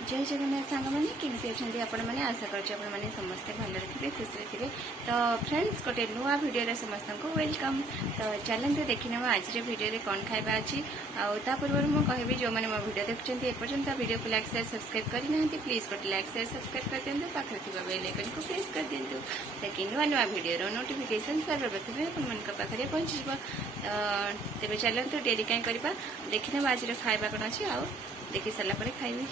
जय जगन्नाथ सांग मैंने केमती अच्छा आपण मैंने आशा करते समस्ते भले थे खुशी थे। तो फ्रेंड्स गोटे नुआ वीडियो समस्त को वेलकम। तो चलते देखने आज वीडियो कौन खाଇବା अच्छी आ पूर्व मुझे कहबी जो मैंने मो वीडियो देखते एपर्यंत वीडियो को लाइक शेयर सब्सक्राइब करना प्लीज गोटे लाइक शेयर सब्सक्राइब कर दिखाते पाखे थी बेल आइकन को प्रेस कर दिंतु ताकि नुआ नुआ वीडियो नोटिफिकेशन सर्वप्रथम अपन पाखे पहुँच। तेज चलते डेरी कहीं करवा देखने आज खाଇବା कौन अच्छी आ देखी सारापर खाइबी।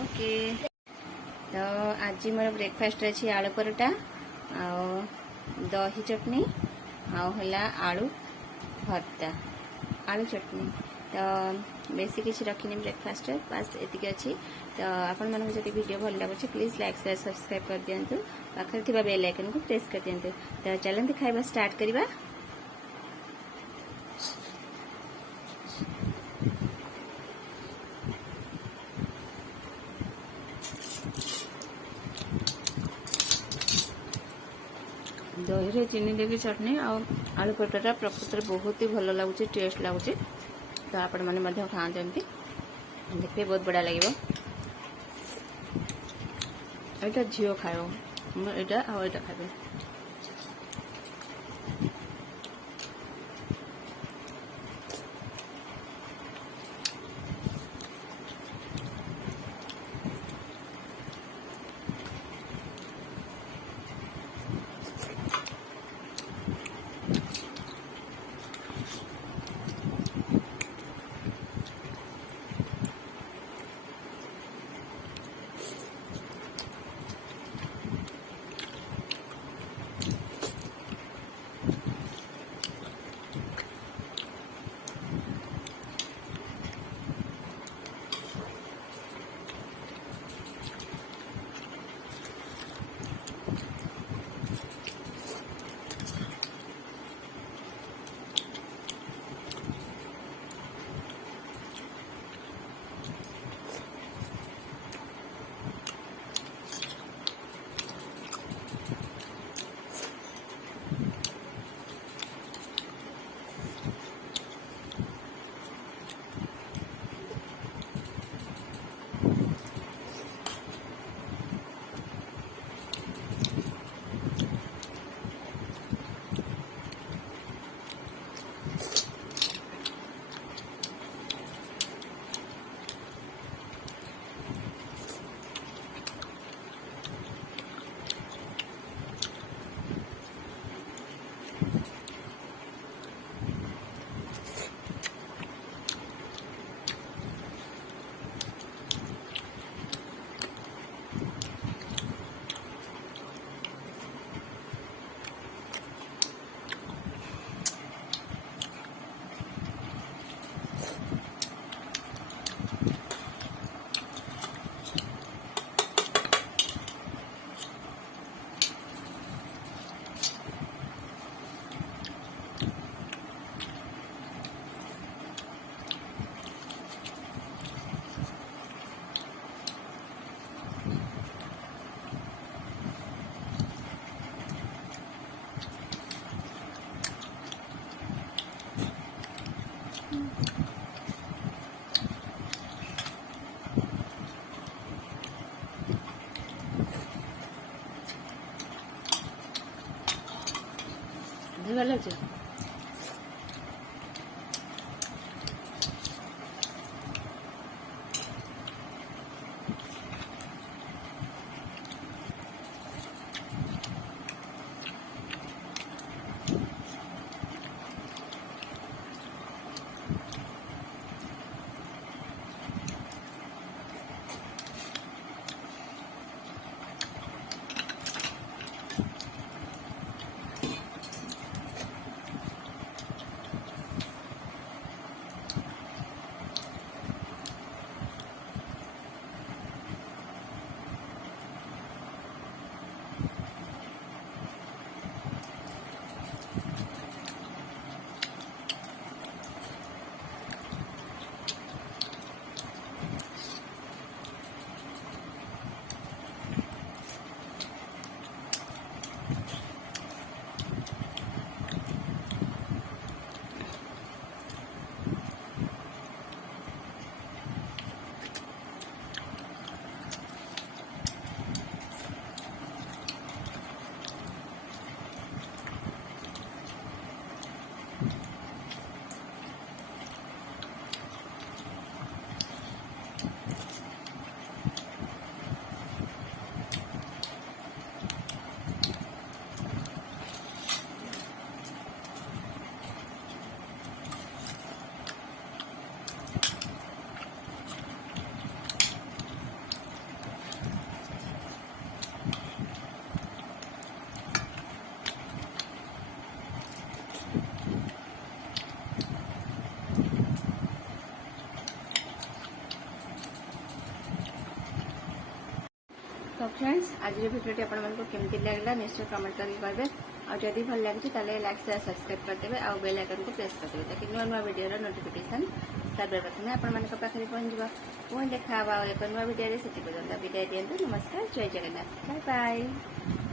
ओके तो आज मोर ब्रेकफास्ट अच्छी आलू परोटा आ दही चटनी आला आलू भर्ता आलू चटनी। तो बेसी किसी रखनी ब्रेकफास्ट बास एतिक अच्छी। तो आपण मन जब वीडियो भल लगुच प्लीज लाइक शेयर सब्सक्राइब कर दिंतु पाखे थी बेल आइकन को प्रेस कर दिंतु। तो चलते खाଇବା स्टार्ट करवा। दही रे चीनी देवी चटनी आलू परोटा प्रकृत में बहुत ही भल लगुच टेस्ट लगुच। तो आपण मैंने खाते देखिए बहुत बढ़िया लगे। यहाँ झील खाइब यहाँ खाइबे। भल लगे तो फ्रेंड्स आज भिडियोटी आपको केमती लगला निश्चय कमेंट करके कहबे और जदि भल लगे ताले लाइक शेयर सब्सक्राइब करदेवे और बेल आइकन को प्रेस करदेवे ताकि नुआ नुआ वीडियो नोटिफिकेशन सर्वप्रथम आपण मान पाखे पहुंचवा पुणी देखा एक नुआ वीडियो से विदाय दिंतु। नमस्कार, जय जगन्नाथ, बाय बाय।